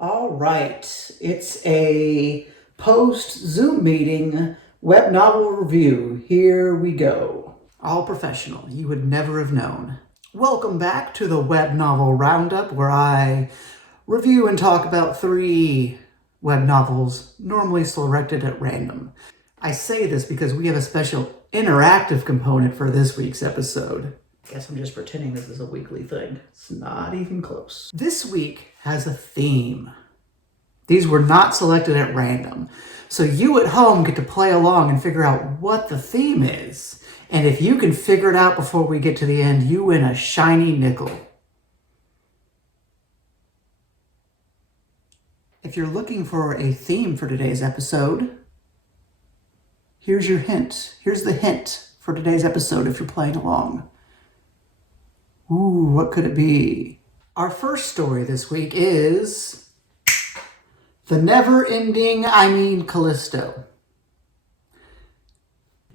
All right, it's a post-Zoom meeting web novel review. Here we go. All professional, you would never have known. Welcome back to the web novel roundup, where I review and talk about 3 web novels normally selected at random. I say this because we have a special interactive component for this week's episode. Guess I'm just pretending this is a weekly thing. It's not even close. This week has a theme. These were not selected at random. So you at home get to play along and figure out what the theme is. And if you can figure it out before we get to the end, you win a shiny nickel. If you're looking for a theme for today's episode, here's your hint. Here's the hint for today's episode if you're playing along. Ooh, what could it be? Our first story this week is The Never-Ending, Callisto.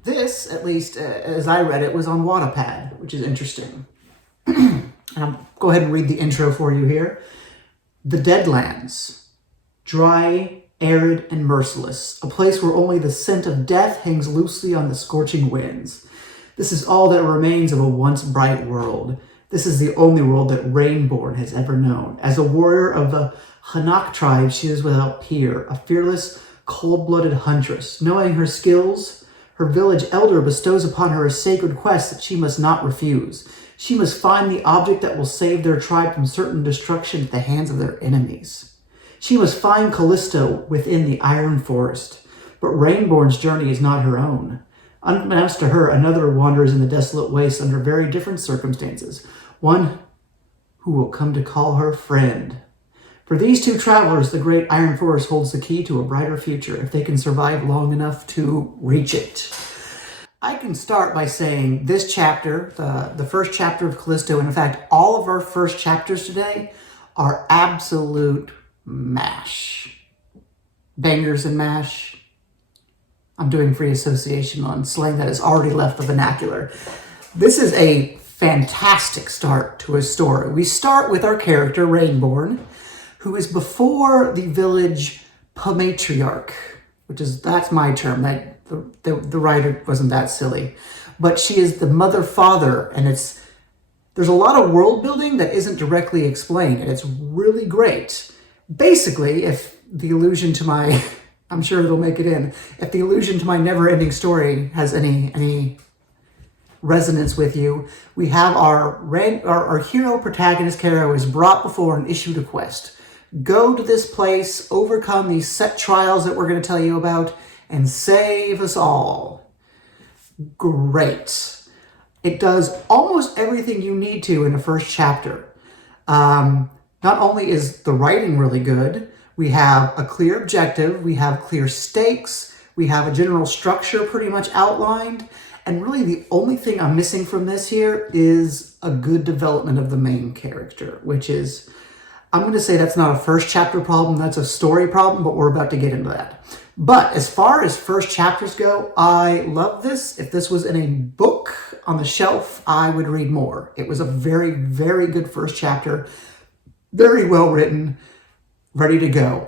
This, at least as I read it, was on Wattpad, which is interesting. I'll go ahead and read the intro for you here. The Deadlands. Dry, arid, and merciless. A place where only the scent of death hangs loosely on the scorching winds. This is all that remains of a once bright world. This is the only world that Rainborn has ever known. As a warrior of the Hanak tribe, she is without peer, a fearless, cold-blooded huntress. Knowing her skills, her village elder bestows upon her a sacred quest that she must not refuse. She must find the object that will save their tribe from certain destruction at the hands of their enemies. She must find Callisto within the Iron Forest. But Rainborn's journey is not her own. Unbeknownst to her, another wanders in the desolate wastes under very different circumstances. One who will come to call her friend. For these 2 travelers, the great Iron Forest holds the key to a brighter future if they can survive long enough to reach it. I can start by saying this chapter, the first chapter of Callisto, and in fact, all of our first chapters today are absolute mash. Bangers and mash. I'm doing free association on slang that has already left the vernacular. This is a fantastic start to a story. We start with our character, Rainborn, who is before the village matriarch, that's my term. The writer wasn't that silly. But she is the mother-father, and there's a lot of world building that isn't directly explained, and it's really great. Basically, if the allusion to my, I'm sure it'll make it in, if the allusion to my never-ending story has any resonance with you, we have our hero protagonist Caro is brought before and issued a quest. Go to this place, overcome these set trials that we're going to tell you about, and save us all. Great. It does almost everything you need to in the first chapter. Not only is the writing really good, we have a clear objective, we have clear stakes, we have a general structure pretty much outlined, and really the only thing I'm missing from this here is a good development of the main character, which is, I'm going to say that's not a first chapter problem, that's a story problem, but we're about to get into that. But as far as first chapters go, I love this. If this was in a book on the shelf, I would read more. It was a very, very good first chapter, very well written, ready to go.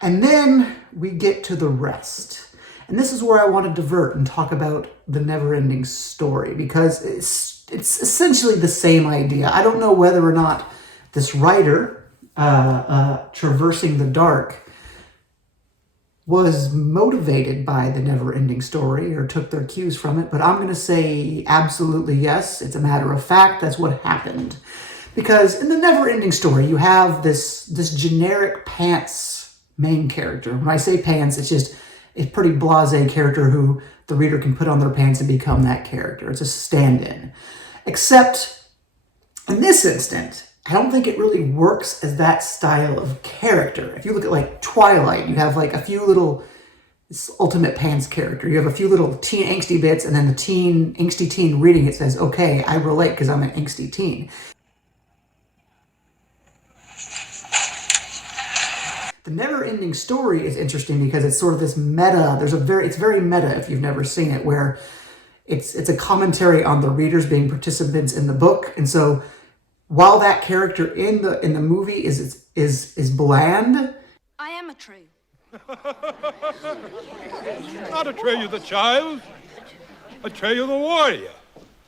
And then we get to the rest. And this is where I want to divert and talk about the never-ending story, because it's essentially the same idea. I don't know whether or not this writer, traversing the dark, was motivated by the never-ending story or took their cues from it, but I'm going to say absolutely yes. It's a matter of fact. That's what happened. Because in the never-ending story, you have this generic pants main character. When I say pants, it's just a pretty blasé character who the reader can put on their pants and become that character. It's a stand-in. Except in this instant, I don't think it really works as that style of character. If you look at like Twilight, you have like a few little ultimate pants character. You have a few little teen angsty bits, and then the angsty teen reading it says, okay, I relate because I'm an angsty teen. The never-ending story is interesting because it's sort of this meta. It's very meta if you've never seen it, where it's a commentary on the readers being participants in the book, and so while that character in the movie is bland. I am a true. Not Atreyu the child, Atreyu the warrior.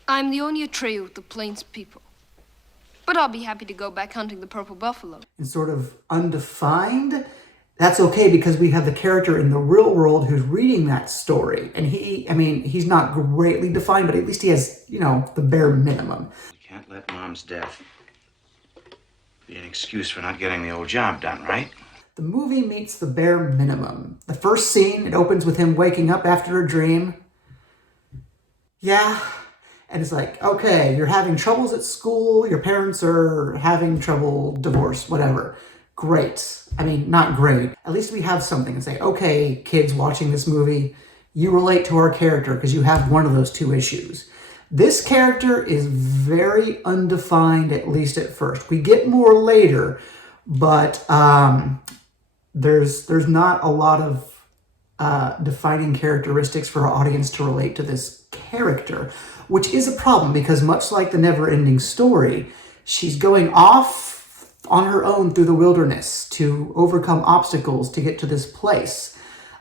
I'm the only Atreyu of the Plains people. But I'll be happy to go back hunting the purple buffalo. And sort of undefined. That's okay because we have the character in the real world who's reading that story. And he's not greatly defined, but at least he has, the bare minimum. You can't let Mom's death be an excuse for not getting the old job done, right? The movie meets the bare minimum. The first scene, it opens with him waking up after a dream. Yeah. And it's like, okay, you're having troubles at school, your parents are having trouble, divorce, whatever. Great. Not great. At least we have something to say, okay, kids watching this movie, you relate to our character because you have one of those two issues. This character is very undefined, at least at first. We get more later, but there's not a lot of defining characteristics for our audience to relate to this character, which is a problem because much like the never-ending story, she's going off on her own through the wilderness to overcome obstacles to get to this place.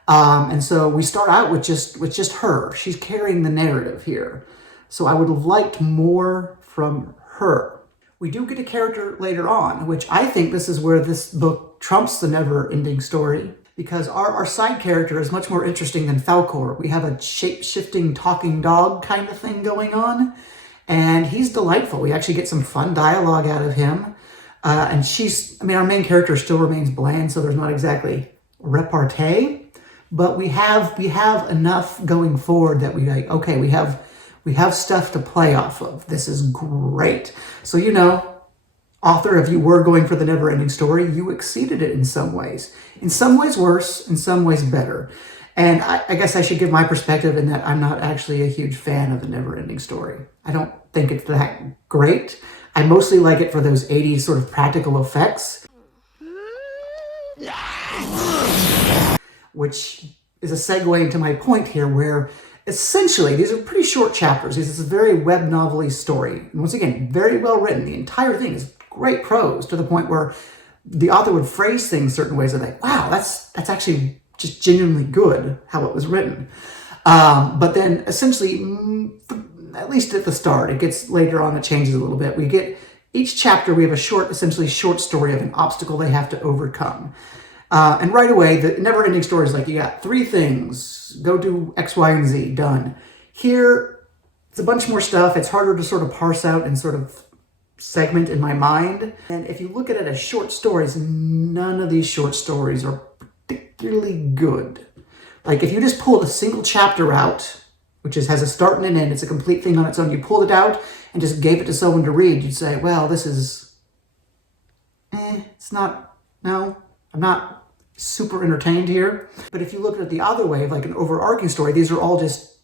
And so we start out with just her. She's carrying the narrative here. So I would have liked more from her. We do get a character later on, which I think this is where this book trumps the never-ending story, because our side character is much more interesting than Falkor. We have a shape-shifting talking dog kind of thing going on, and he's delightful. We actually get some fun dialogue out of him. And our main character still remains bland, so there's not exactly repartee, but we have enough going forward that we have stuff to play off of. This is great. So, author, if you were going for the never-ending story, you exceeded it in some ways. In some ways worse, in some ways better. And I guess I should give my perspective in that I'm not actually a huge fan of the never-ending story. I don't think it's that great. I mostly like it for those 80s sort of practical effects, which is a segue into my point here, where essentially these are pretty short chapters. This is a very web novel-y story. And once again, very well written. The entire thing is great prose to the point where the author would phrase things certain ways that like, wow, that's actually just genuinely good how it was written. But then essentially, at least at the start, it gets later on, it changes a little bit. We get each chapter, we have a essentially short story of an obstacle they have to overcome. And right away, the never-ending story is like, you got 3 things, go do X, Y, and Z, done. Here, it's a bunch more stuff. It's harder to sort of parse out and sort of segment in my mind. And if you look at it as short stories, none of these short stories are particularly good. Like if you just pulled a single chapter out, which has a start and an end, it's a complete thing on its own, you pulled it out and just gave it to someone to read, you'd say, well, this is, it's not, no, I'm not super entertained here. But if you look at it the other way, like an overarching story, these are all just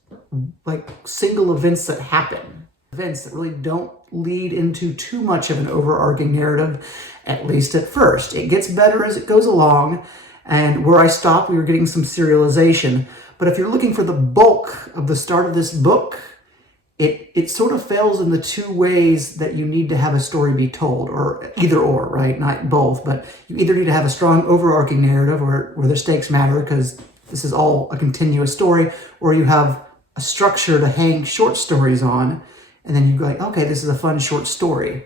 like single events that happen. Events that really don't lead into too much of an overarching narrative, at least at first. It gets better as it goes along, and where I stopped, we were getting some serialization. But if you're looking for the bulk of the start of this book, it sort of fails in the 2 ways that you need to have a story be told, or either or, right? Not both, but you either need to have a strong overarching narrative where the stakes matter because this is all a continuous story, or you have a structure to hang short stories on, and then you go like, okay, this is a fun short story.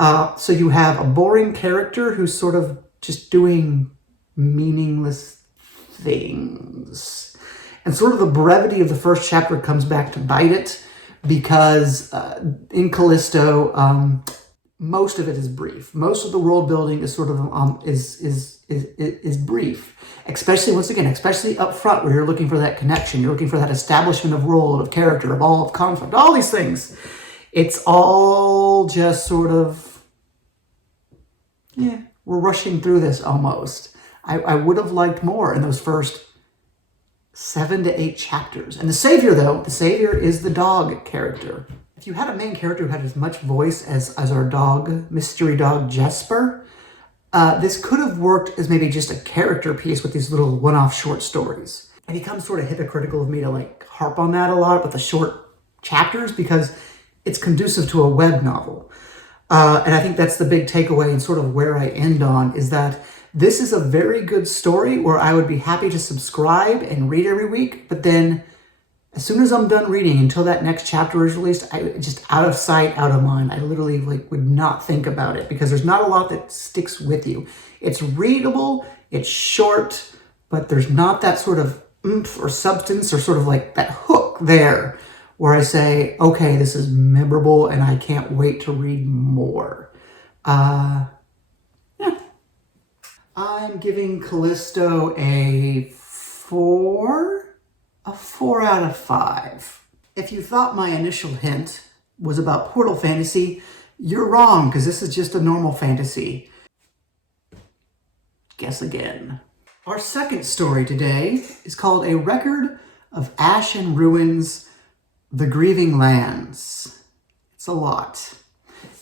So you have a boring character who's sort of just doing meaningless things. And sort of the brevity of the first chapter comes back to bite it, because in Callisto, most of it is brief. Most of the world building is sort of is brief. Especially up front where you're looking for that connection, you're looking for that establishment of role, of character, of conflict, all these things. It's all just sort of, we're rushing through this almost. I would have liked more in those first 7 to 8 chapters. And the savior is the dog character. If you had a main character who had as much voice as our dog, mystery dog Jesper, this could have worked as maybe just a character piece with these little one-off short stories. It becomes sort of hypocritical of me to like harp on that a lot with the short chapters because it's conducive to a web novel. And I think that's the big takeaway and sort of where I end on, is that this is a very good story where I would be happy to subscribe and read every week, but then as soon as I'm done reading, until that next chapter is released, I just out of sight, out of mind. I literally would not think about it because there's not a lot that sticks with you. It's readable, it's short, but there's not that sort of oomph or substance or sort of like that hook there where I say, okay, this is memorable and I can't wait to read more. Yeah. I'm giving Callisto a 4 out of 5. If you thought my initial hint was about Portal Fantasy, you're wrong, because this is just a normal fantasy. Guess again. Our second story today is called A Record of Ashe and Ruins, The Grieving Lands. It's a lot.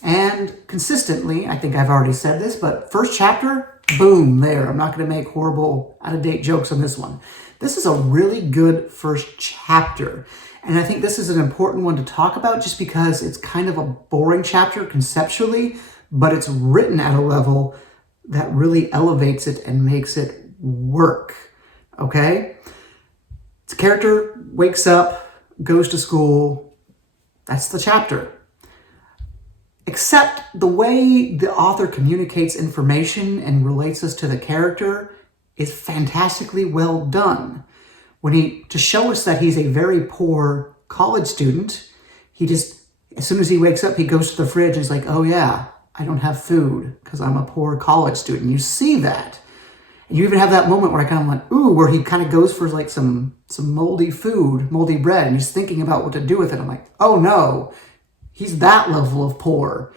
And consistently, I think I've already said this, but first chapter, boom, there. I'm not going to make horrible, out-of-date jokes on this one. This is a really good first chapter. And I think this is an important one to talk about just because it's kind of a boring chapter conceptually, but it's written at a level that really elevates it and makes it work. Okay? It's a character wakes up, goes to school. That's the chapter. Except the way the author communicates information and relates us to the character is fantastically well done. To show us that he's a very poor college student, he just, as soon as he wakes up, he goes to the fridge and he's like, oh yeah, I don't have food because I'm a poor college student. You see that. And you even have that moment where I kind of went, ooh, where he kind of goes for like some moldy food, moldy bread, and he's thinking about what to do with it. I'm like, oh no, he's that level of poor.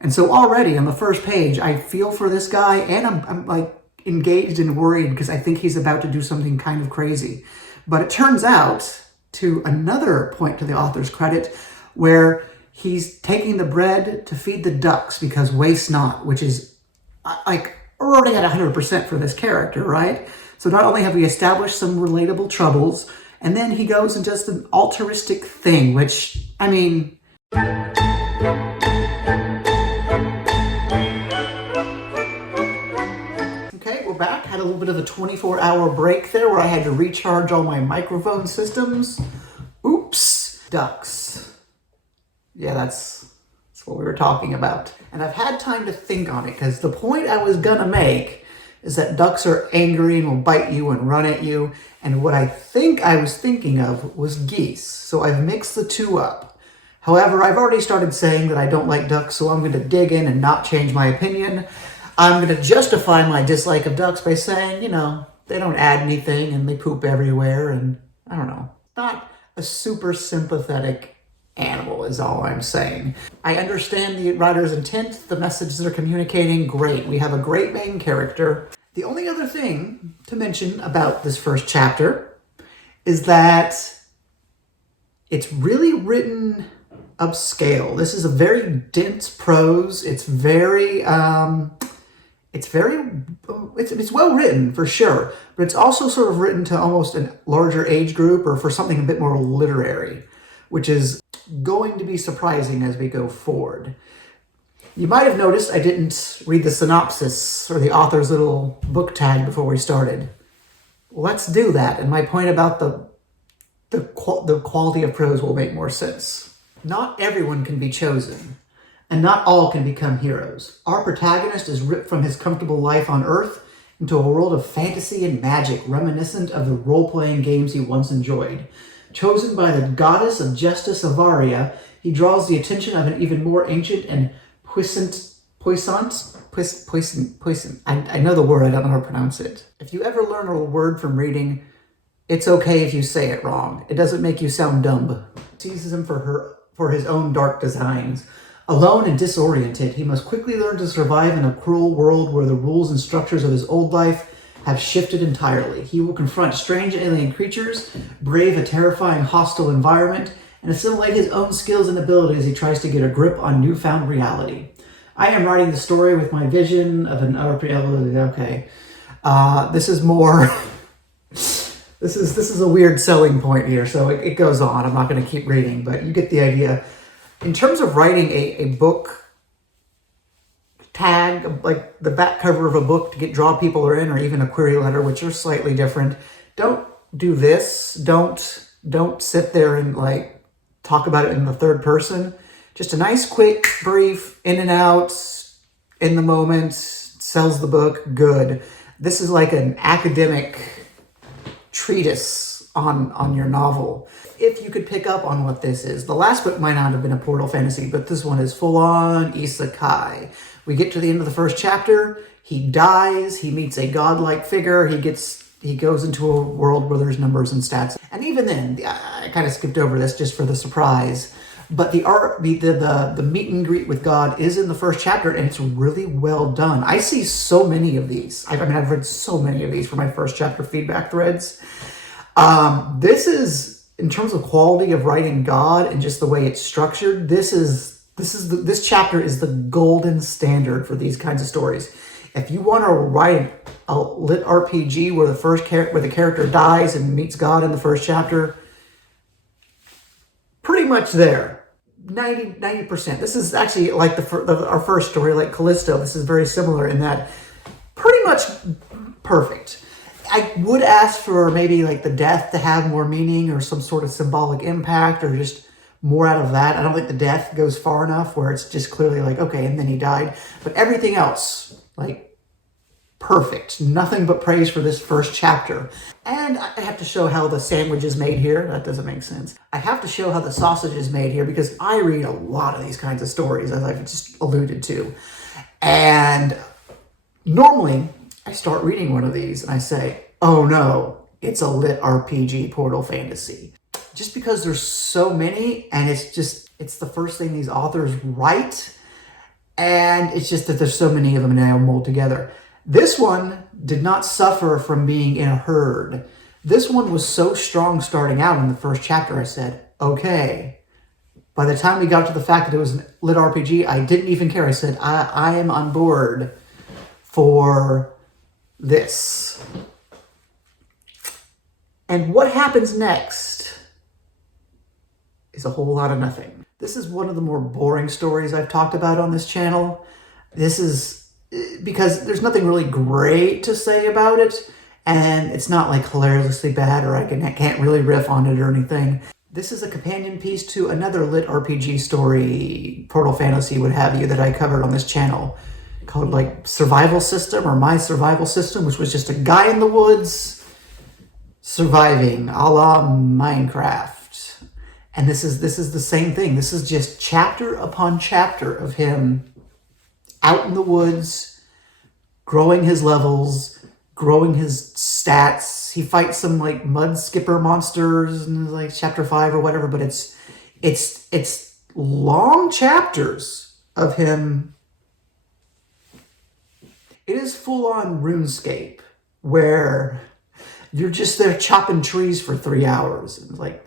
And so already on the first page, I feel for this guy, and I'm like, engaged and worried because I think he's about to do something kind of crazy. But it turns out, to another point to the author's credit, where he's taking the bread to feed the ducks because waste not, which is like already at 100% for this character, right? So not only have we established some relatable troubles, and then he goes and does an altruistic thing, which, I mean... back. Had a little bit of a 24-hour break there where I had to recharge all my microphone systems. Oops. Ducks. Yeah, that's what we were talking about. And I've had time to think on it because the point I was gonna make is that ducks are angry and will bite you and run at you. And what I think I was thinking of was geese. So I've mixed the two up. However, I've already started saying that I don't like ducks, so I'm going to dig in and not change my opinion. I'm going to justify my dislike of ducks by saying, they don't add anything and they poop everywhere and, I don't know, not a super sympathetic animal is all I'm saying. I understand the writer's intent, the message they're communicating, great. We have a great main character. The only other thing to mention about this first chapter is that it's really written upscale. This is a very dense prose. It's well written for sure, but it's also sort of written to almost a larger age group or for something a bit more literary, which is going to be surprising as we go forward. You might have noticed I didn't read the synopsis or the author's little book tag before we started. Let's do that, and my point about the quality of prose will make more sense. Not everyone can be chosen. And not all can become heroes. Our protagonist is ripped from his comfortable life on Earth into a world of fantasy and magic reminiscent of the role-playing games he once enjoyed. Chosen by the goddess of justice Avaria, he draws the attention of an even more ancient and puissant. I know the word, I don't know how to pronounce it. If you ever learn a word from reading, it's okay if you say it wrong. It doesn't make you sound dumb. Seizes him for his own dark designs. Alone and disoriented, he must quickly learn to survive in a cruel world where the rules and structures of his old life have shifted entirely. He will confront strange alien creatures, brave a terrifying hostile environment, and assimilate his own skills and abilities as he tries to get a grip on newfound reality. I am writing the story with my vision of an other reality. Okay. This is more... This is a weird selling point here, so it goes on. I'm not going to keep reading, but you get the idea. In terms of writing a book tag, like the back cover of a book to draw people are in, or even a query letter, which are slightly different. Don't do this. Don't sit there and like talk about it in the third person. Just a nice, quick, brief, in and out, in the moment, sells the book, good. This is like an academic treatise on your novel. If you could pick up on what this is. The last book might not have been a portal fantasy, but this one is full-on isekai. We get to the end of the first chapter, he dies, he meets a godlike figure, he goes into a world where there's numbers and stats. And even then, I kind of skipped over this just for the surprise, but the meet and greet with God is in the first chapter, and it's really well done. I see so many of these. I've read so many of these for my first chapter feedback threads. This is, in terms of quality of writing God and just the way it's structured, this chapter is the golden standard for these kinds of stories. If you want to write a lit RPG where the character dies and meets God in the first chapter, pretty much there. 90%. This is actually like our first story, like Callisto. This is very similar in that pretty much perfect. I would ask for maybe like the death to have more meaning or some sort of symbolic impact or just more out of that. I don't think the death goes far enough where it's just clearly like, okay, and then he died. But everything else, like, perfect. Nothing but praise for this first chapter. And I have to show how the sandwich is made here. That doesn't make sense. I have to show how the sausage is made here because I read a lot of these kinds of stories, as I've just alluded to. And normally, I start reading one of these and I say, oh no, it's a lit RPG portal fantasy. Just because there's so many and it's the first thing these authors write. And it's just that there's so many of them and they all mold together. This one did not suffer from being in a herd. This one was so strong starting out in the first chapter, I said, okay. By the time we got to the fact that it was a lit RPG, I didn't even care. I said, I am on board for this. And what happens next is a whole lot of nothing. This is one of the more boring stories I've talked about on this channel. This is because there's nothing really great to say about it, and it's not like hilariously bad or I can't really riff on it or anything. This is a companion piece to another lit RPG story, portal fantasy, what have you, that I covered on this channel called like Survival System or My Survival System, which was just a guy in the woods surviving a la Minecraft. And this is the same thing. This is just chapter upon chapter of him out in the woods, growing his levels, growing his stats. He fights some like mud skipper monsters in like chapter 5 or whatever, but it's long chapters of him. It is full on RuneScape where you're just there chopping trees for 3 hours. And like,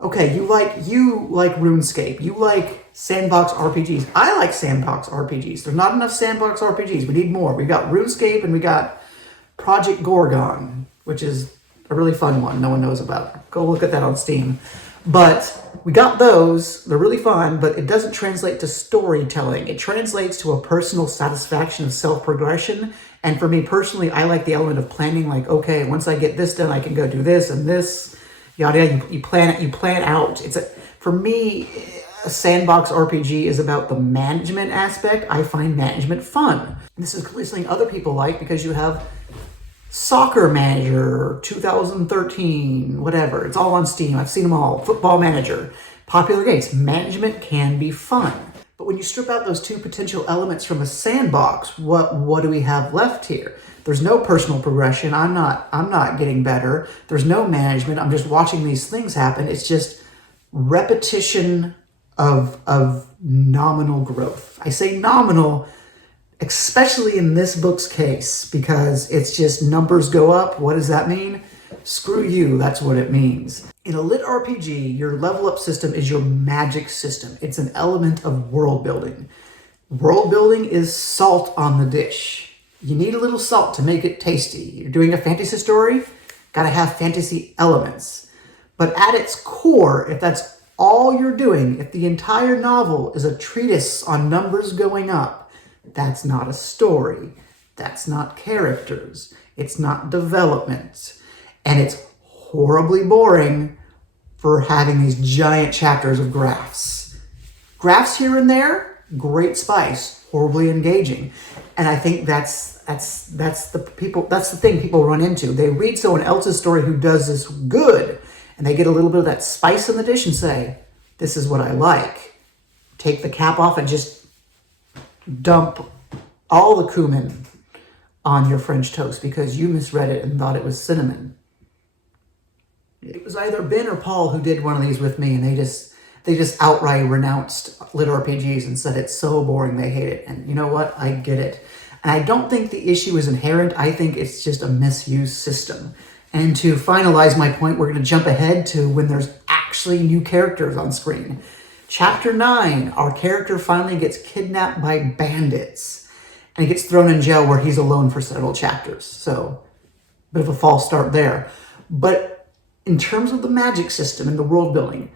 okay, you like RuneScape. You like sandbox RPGs. I like sandbox RPGs. There's not enough sandbox RPGs. We need more. We got RuneScape and we got Project Gorgon, which is a really fun one no one knows about. Go look at that on Steam. But we got those. They're really fun, but it doesn't translate to storytelling. It translates to a personal satisfaction of self-progression. And for me personally, I like the element of planning. Like, okay, once I get this done, I can go do this and this. Yada yada. You plan it. You plan out. For me, a sandbox RPG is about the management aspect. I find management fun. This is clearly something other people like because you have Soccer Manager, 2013, whatever. It's all on Steam. I've seen them all. Football Manager, popular games. Management can be fun. But when you strip out those two potential elements from a sandbox, what do we have left here? There's no personal progression. I'm not getting better. There's no management. I'm just watching these things happen. It's just repetition of nominal growth. I say nominal, especially in this book's case, because it's just numbers go up. What does that mean? Screw you, that's what it means. In a lit RPG, your level up system is your magic system. It's an element of world building. World building is salt on the dish. You need a little salt to make it tasty. You're doing a fantasy story, gotta have fantasy elements. But at its core, if that's all you're doing, if the entire novel is a treatise on numbers going up, That's not a story. That's not characters. It's not development. And it's horribly boring for having these giant chapters of graphs. Graphs here and there, great spice, horribly engaging. And I think that's the thing people run into. They read someone else's story who does this good, and they get a little bit of that spice in the dish and say, this is what I like. Take the cap off and just dump all the cumin on your French toast because you misread it and thought it was cinnamon. It was either Ben or Paul who did one of these with me, and they just outright renounced lit RPGs and said it's so boring they hate it. And you know what? I get it. And I don't think the issue is inherent. I think it's just a misused system. And to finalize my point, we're going to jump ahead to when there's actually new characters on screen. Chapter 9, our character finally gets kidnapped by bandits. And he gets thrown in jail where he's alone for several chapters. So, bit of a false start there. But in terms of the magic system and the world building,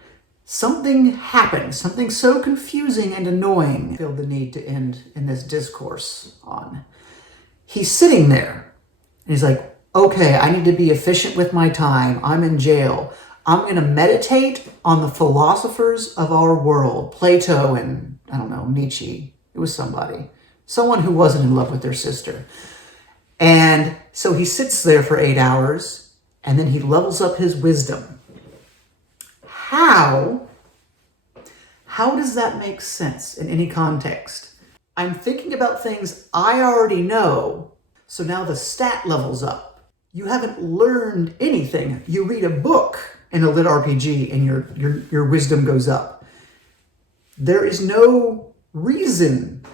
something happened, something so confusing and annoying, I feel the need to end in this discourse on. He's sitting there, and he's like, okay, I need to be efficient with my time. I'm in jail. I'm going to meditate on the philosophers of our world, Plato and, I don't know, Nietzsche. It was somebody. Someone who wasn't in love with their sister. And so he sits there for 8 hours, and then he levels up his wisdom. How does that make sense in any context? I'm thinking about things I already know, so now the stat levels up. You haven't learned anything. You read a book in a lit RPG and your wisdom goes up. There is no reason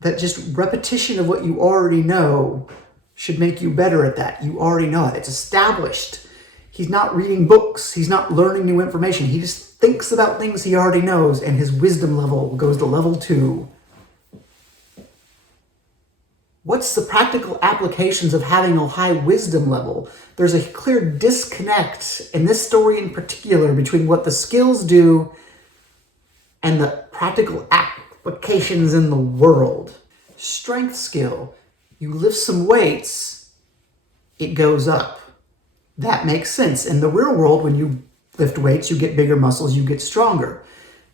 that just repetition of what you already know should make you better at that. You already know it. It's established. He's not reading books. He's not learning new information. He just thinks about things he already knows, and his wisdom level goes to level 2. What's the practical applications of having a high wisdom level? There's a clear disconnect in this story in particular between what the skills do and the practical applications in the world. Strength skill. You lift some weights, it goes up. That makes sense. In the real world, when you lift weights, you get bigger muscles, you get stronger.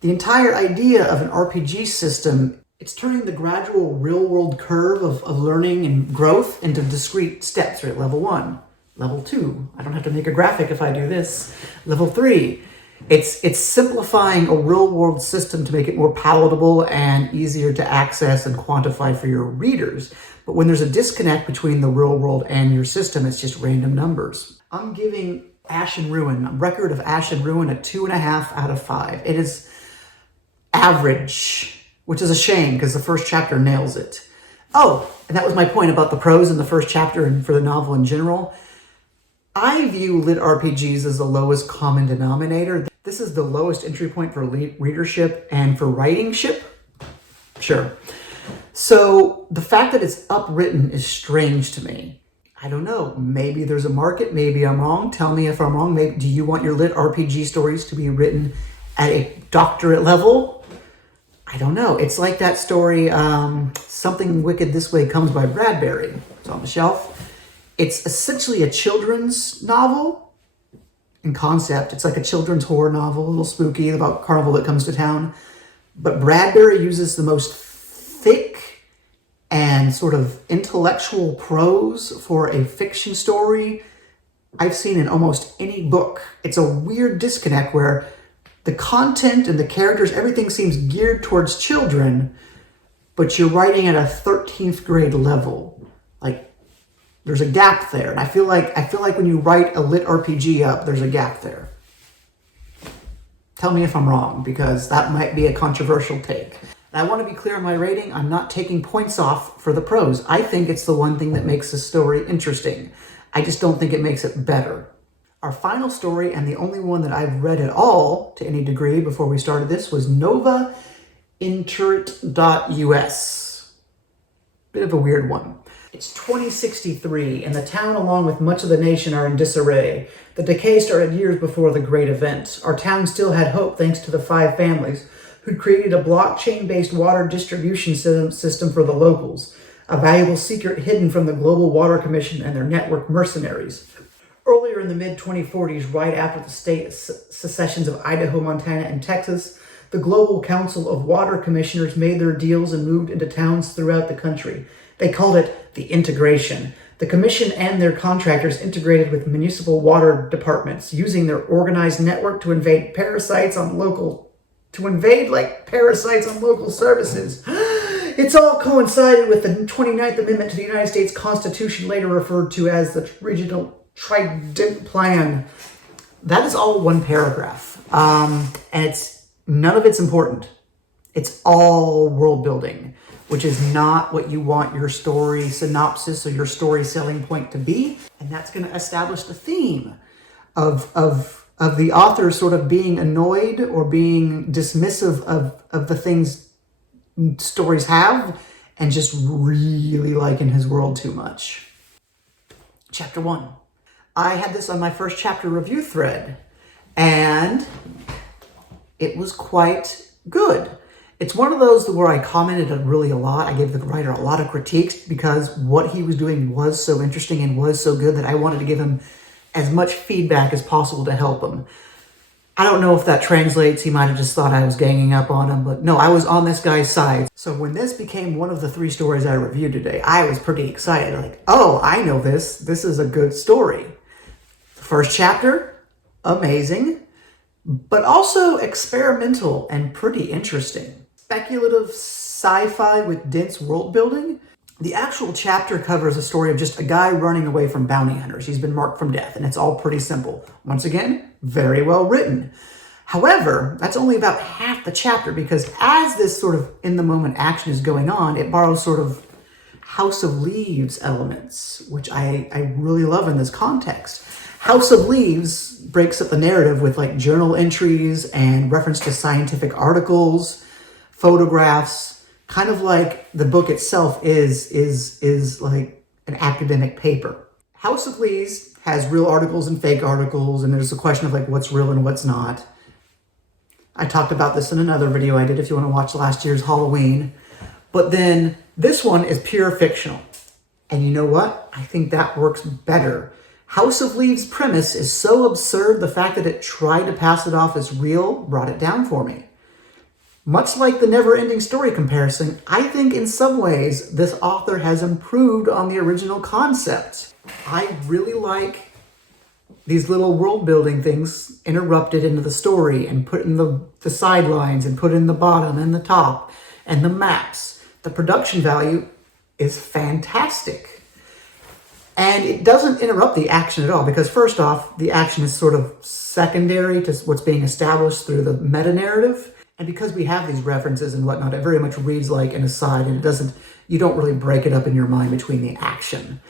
The entire idea of an RPG system, it's turning the gradual real-world curve of learning and growth into discrete steps, right? Level 1, level 2. I don't have to make a graphic if I do this. Level 3. It's simplifying a real-world system to make it more palatable and easier to access and quantify for your readers. But when there's a disconnect between the real world and your system, it's just random numbers. I'm giving Ashe and Ruin, a record of Ashe and Ruin, a 2.5 out of 5. It is average, which is a shame because the first chapter nails it. Oh, and that was my point about the prose in the first chapter and for the novel in general. I view lit RPGs as the lowest common denominator. This is the lowest entry point for readership and for writingship. Sure. So the fact that it's upwritten is strange to me. I don't know. Maybe there's a market. Maybe I'm wrong. Tell me if I'm wrong. Maybe, do you want your lit RPG stories to be written at a doctorate level? I don't know. It's like that story, Something Wicked This Way Comes by Bradbury. It's on the shelf. It's essentially a children's novel in concept. It's like a children's horror novel, a little spooky, about a carnival that comes to town. But Bradbury uses the most thick and sort of intellectual prose for a fiction story I've seen in almost any book. It's a weird disconnect where the content and the characters, everything seems geared towards children, but you're writing at a 13th grade level. Like, there's a gap there. And I feel like when you write a lit RPG up, there's a gap there. Tell me if I'm wrong, because that might be a controversial take. And I want to be clear on my rating. I'm not taking points off for the prose. I think it's the one thing that makes the story interesting. I just don't think it makes it better. Our final story, and the only one that I've read at all to any degree before we started this, was Nova Internus.Us. Bit of a weird one. It's 2063, and the town, along with much of the nation, are in disarray. The decay started years before the great event. Our town still had hope thanks to the 5 families who created a blockchain-based water distribution system for the locals, a valuable secret hidden from the Global Water Commission and their network mercenaries. Earlier in the mid-2040s, right after the state secessions of Idaho, Montana, and Texas, the Global Council of Water Commissioners made their deals and moved into towns throughout the country. They called it the integration. The commission and their contractors integrated with municipal water departments, using their organized network to invade parasites on local services. It's all coincided with the 29th Amendment to the United States Constitution, later referred to as the Regional Trident Plan. That is all one paragraph. And none of it's important. It's all world building, which is not what you want your story synopsis or your story selling point to be. And that's going to establish the theme of the author sort of being annoyed or being dismissive of the things stories have and just really liking his world too much. Chapter 1. I had this on my first chapter review thread, and it was quite good. It's one of those where I commented really a lot. I gave the writer a lot of critiques because what he was doing was so interesting and was so good that I wanted to give him as much feedback as possible to help him. I don't know if that translates. He might have just thought I was ganging up on him, but no, I was on this guy's side. So when this became one of the 3 stories I reviewed today, I was pretty excited. Like, oh, I know this. This is a good story. The first chapter, amazing, but also experimental and pretty interesting. Speculative sci-fi with dense world building. The actual chapter covers a story of just a guy running away from bounty hunters. He's been marked from death, and it's all pretty simple. Once again, very well written. However, that's only about half the chapter, because as this sort of in-the-moment action is going on, it borrows sort of House of Leaves elements, which I really love in this context. House of Leaves breaks up the narrative with like journal entries and reference to scientific articles, photographs, kind of like the book itself is like an academic paper. House of Leaves has real articles and fake articles, and there's a question of like what's real and what's not. I talked about this in another video I did if you want to watch last year's Halloween. But then this one is pure fictional. And you know what? I think that works better. House of Leaves' premise is so absurd, the fact that it tried to pass it off as real brought it down for me. Much like the never-ending story comparison, I think in some ways this author has improved on the original concept. I really like these little world-building things interrupted into the story and put in the sidelines and put in the bottom and the top and the maps. The production value is fantastic. And it doesn't interrupt the action at all, because first off, the action is sort of secondary to what's being established through the meta-narrative. And because we have these references and whatnot, it very much reads like an aside, and you don't really break it up in your mind between the action.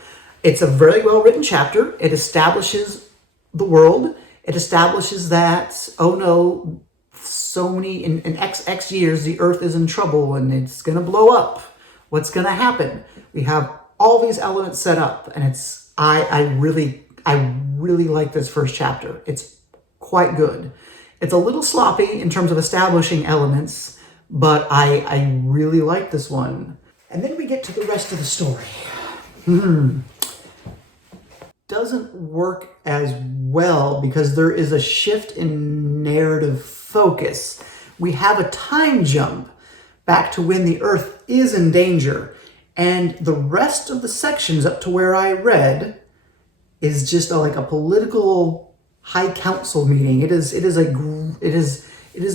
It's a very well-written chapter. It establishes the world. It establishes that, oh no, so many, in X years, the Earth is in trouble and it's going to blow up. What's going to happen? We have all these elements set up, and I really like this first chapter. It's quite good. It's a little sloppy in terms of establishing elements, but I really like this one. And then we get to the rest of the story. Doesn't work as well because there is a shift in narrative focus. We have a time jump back to when the Earth is in danger, and the rest of the sections up to where I read is just like a political high council meeting. It is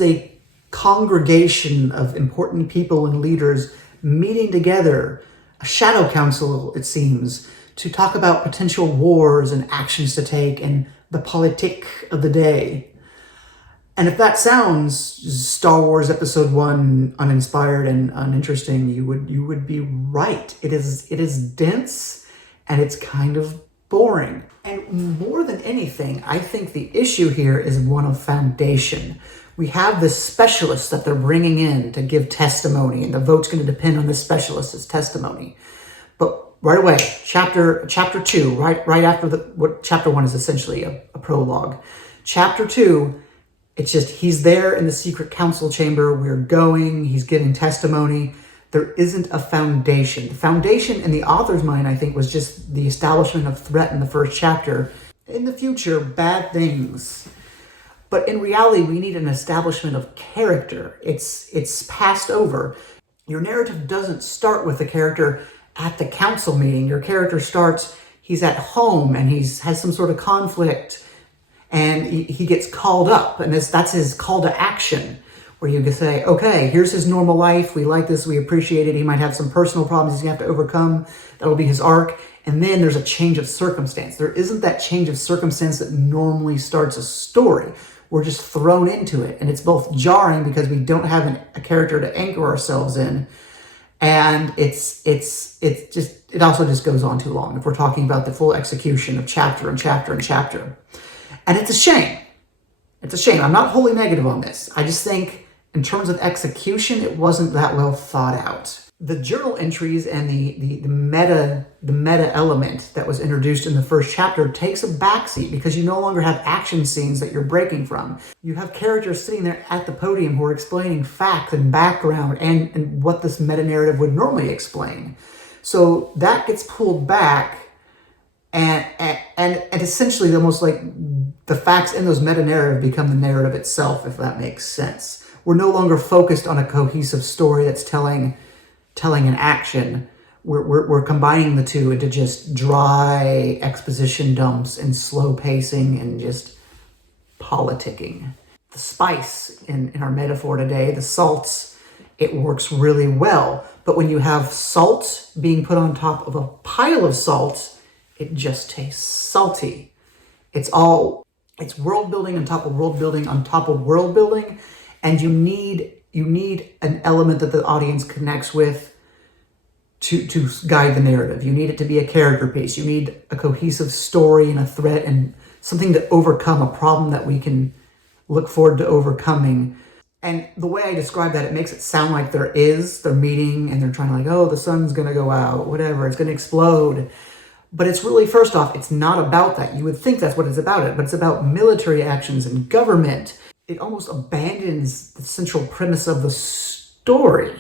a congregation of important people and leaders meeting together, a shadow council, it seems, to talk about potential wars and actions to take and the politique of the day. And if that sounds Star Wars Episode 1 uninspired and uninteresting, you would be right. It is dense and it's kind of boring. And more than anything, I think the issue here is one of foundation. We have this specialist that they're bringing in to give testimony, and the vote's going to depend on the specialist's testimony. But right away, chapter 2, right after what chapter 1 is essentially a prologue. Chapter 2 It's just, he's there in the secret council chamber. We're going, he's giving testimony. There isn't a foundation. The foundation in the author's mind, I think, was just the establishment of threat in the first chapter. In the future, bad things. But in reality, we need an establishment of character. It's passed over. Your narrative doesn't start with the character at the council meeting. Your character starts, he's at home and has some sort of conflict and he gets called up, and that's his call to action, where you can say, okay, here's his normal life. We like this. We appreciate it. He might have some personal problems he's going to have to overcome. That'll be his arc. And then there's a change of circumstance. There isn't that change of circumstance that normally starts a story. We're just thrown into it. And it's both jarring because we don't have a character to anchor ourselves in. And it also just goes on too long if we're talking about the full execution of chapter and chapter and chapter. And it's a shame. It's a shame. I'm not wholly negative on this. I just think in terms of execution, it wasn't that well thought out. The journal entries and the meta element that was introduced in the first chapter takes a backseat because you no longer have action scenes that you're breaking from. You have characters sitting there at the podium who are explaining facts and background and what this meta narrative would normally explain. So that gets pulled back, and essentially almost like the facts in those meta narrative become the narrative itself, if that makes sense. We're no longer focused on a cohesive story that's telling an action. We're combining the two into just dry exposition dumps and slow pacing and just politicking. The spice in our metaphor today, the salts, it works really well. But when you have salt being put on top of a pile of salt, it just tastes salty. It's world building on top of world building on top of world building, and you need an element that the audience connects with to guide the narrative. You need it to be a character piece. You need a cohesive story and a threat and something to overcome, a problem that we can look forward to overcoming. And the way I describe that, it makes it sound like they're meeting and they're trying to like, oh, the sun's going to go out, whatever, it's going to explode. But it's really, first off, it's not about that. You would think that's what it's about, but it's about military actions and government. It almost abandons the central premise of the story.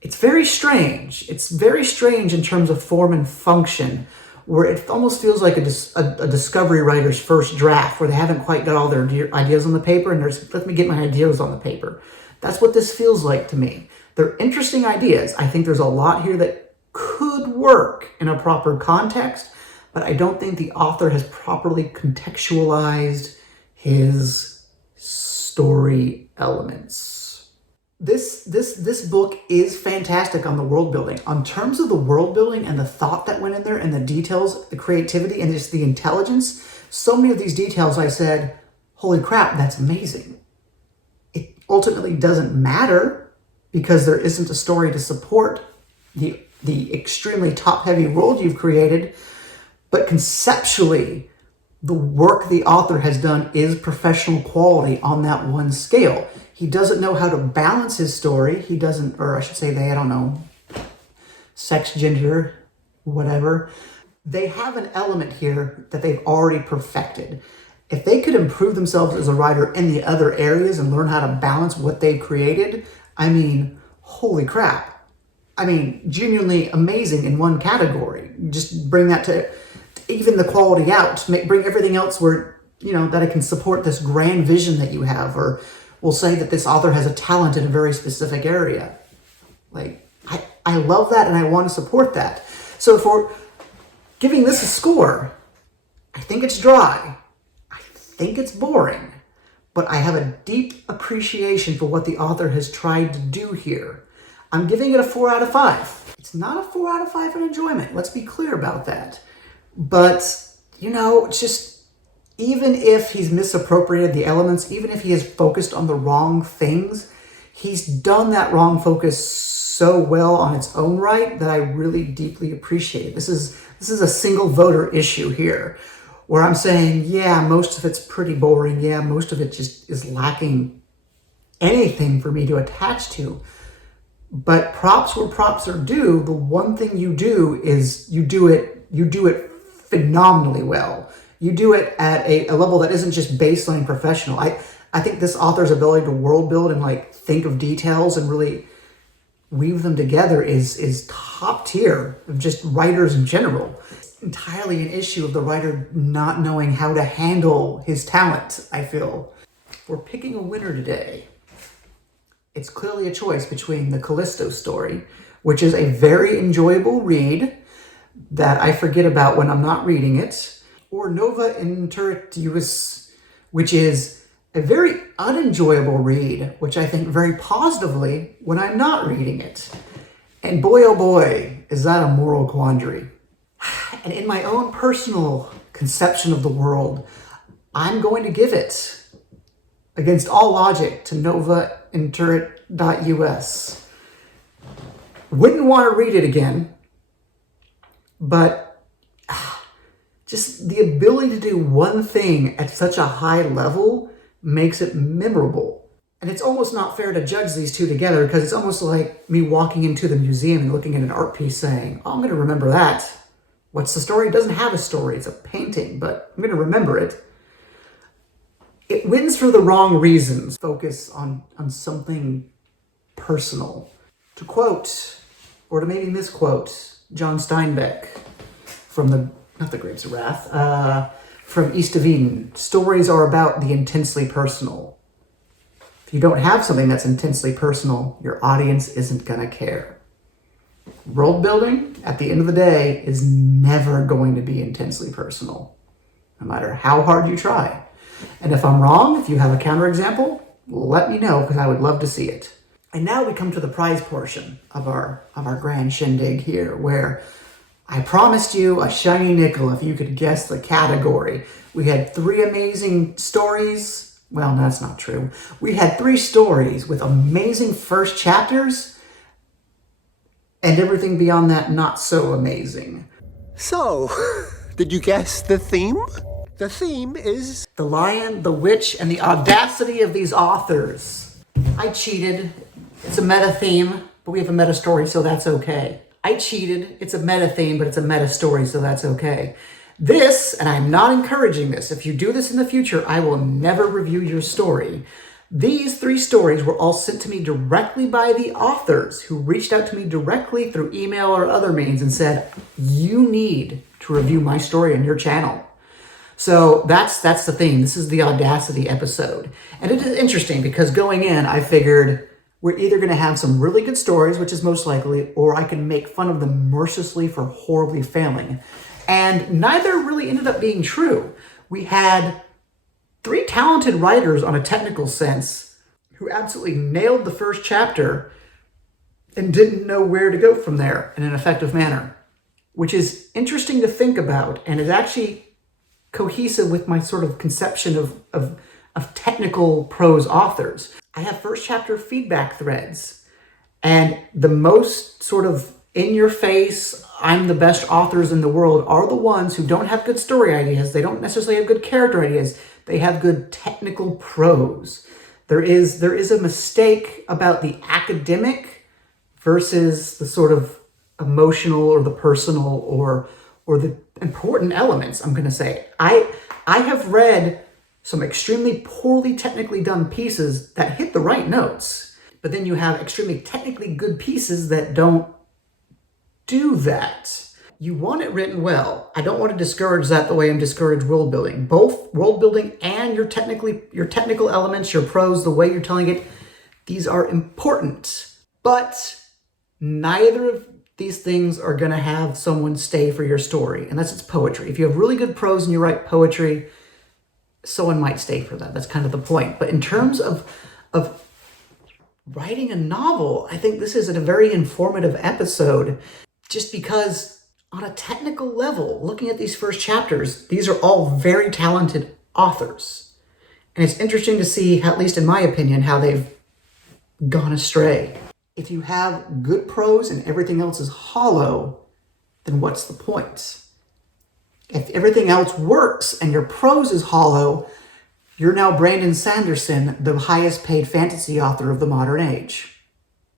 It's very strange. It's very strange in terms of form and function, where it almost feels like a discovery writer's first draft, where they haven't quite got all their ideas on the paper, and let me get my ideas on the paper. That's what this feels like to me. They're interesting ideas. I think there's a lot here that could work in a proper context, but I don't think the author has properly contextualized his story elements. This book is fantastic on the world building. On terms of the world building and the thought that went in there and the details, the creativity and just the intelligence, so many of these details I said, holy crap, that's amazing. It ultimately doesn't matter because there isn't a story to support the extremely top-heavy world you've created, but conceptually, the work the author has done is professional quality on that one scale. He doesn't know how to balance his story. He doesn't, or I should say they, I don't know, sex, gender, whatever. They have an element here that they've already perfected. If they could improve themselves as a writer in the other areas and learn how to balance what they've created, I mean, holy crap. I mean, genuinely amazing in one category. Just bring that to even the quality out. Bring everything else where, that it can support this grand vision that you have. Or we'll say that this author has a talent in a very specific area. Like, I love that and I want to support that. So for giving this a score, I think it's dry. I think it's boring. But I have a deep appreciation for what the author has tried to do here. I'm giving it a 4 out of 5. It's not a 4 out of 5 in enjoyment. Let's be clear about that. But, it's just, even if he's misappropriated the elements, even if he has focused on the wrong things, he's done that wrong focus so well on its own right that I really deeply appreciate it. This is a single voter issue here, where I'm saying, yeah, most of it's pretty boring. Yeah, most of it just is lacking anything for me to attach to. But props where props are due. The one thing you do is you do it phenomenally well. You do it at a level that isn't just baseline professional. I I think this author's ability to world build and like think of details and really weave them together is top tier of just writers in general. It's entirely an issue of the writer not knowing how to handle his talent, I feel. We're picking a winner today. It's clearly a choice between the Callisto story, which is a very enjoyable read that I forget about when I'm not reading it, or Nova Internus, which is a very unenjoyable read, which I think very positively when I'm not reading it. And boy, oh boy, is that a moral quandary. And in my own personal conception of the world, I'm going to give it, against all logic, to Nova Internus.Us. Wouldn't want to read it again, but just the ability to do one thing at such a high level makes it memorable. And it's almost not fair to judge these two together, because it's almost like me walking into the museum and looking at an art piece saying, oh, I'm going to remember that. What's the story? It doesn't have a story. It's a painting, but I'm going to remember it. It wins for the wrong reasons. Focus on something personal. To quote, or to maybe misquote, John Steinbeck from not the Grapes of Wrath, from East of Eden, stories are about the intensely personal. If you don't have something that's intensely personal, your audience isn't gonna care. World building, at the end of the day, is never going to be intensely personal, no matter how hard you try. And if I'm wrong, if you have a counterexample, let me know, because I would love to see it. And now we come to the prize portion of our grand shindig here, where I promised you a shiny nickel if you could guess the category. We had 3 amazing stories. Well, that's not true. We had 3 stories with amazing first chapters, and everything beyond that not so amazing. So, did you guess the theme? The theme is The Lion, the Witch, and the audacity of these authors. I cheated. It's a meta theme, but we have a meta story, so that's okay. I cheated. It's a meta theme, but it's a meta story, so that's okay. This, and I'm not encouraging this, if you do this in the future, I will never review your story. These 3 stories were all sent to me directly by the authors, who reached out to me directly through email or other means and said, you need to review my story on your channel. So that's the thing. This is the audacity episode. And it is interesting because going in, I figured we're either going to have some really good stories, which is most likely, or I can make fun of them mercilessly for horribly failing. And neither really ended up being true. We had 3 talented writers on a technical sense who absolutely nailed the first chapter and didn't know where to go from there in an effective manner, which is interesting to think about and is actually cohesive with my sort of conception of technical prose authors. I have first chapter feedback threads, and the most sort of in-your-face, I'm the best authors in the world are the ones who don't have good story ideas. They don't necessarily have good character ideas. They have good technical prose. There is a mistake about the academic versus the sort of emotional or the personal or the important elements, I'm going to say. I have read some extremely poorly technically done pieces that hit the right notes, but then you have extremely technically good pieces that don't do that. You want it written well. I don't want to discourage that the way I'm discouraged world building. Both world building and your technical elements, your prose, the way you're telling it, these are important. But neither of these things are going to have someone stay for your story, unless it's poetry. If you have really good prose and you write poetry, someone might stay for that. That's kind of the point. But in terms of writing a novel, I think this is a very informative episode, just because on a technical level, looking at these first chapters, these are all very talented authors. And it's interesting to see, at least in my opinion, how they've gone astray. If you have good prose and everything else is hollow, then what's the point? If everything else works and your prose is hollow, you're now Brandon Sanderson, the highest paid fantasy author of the modern age.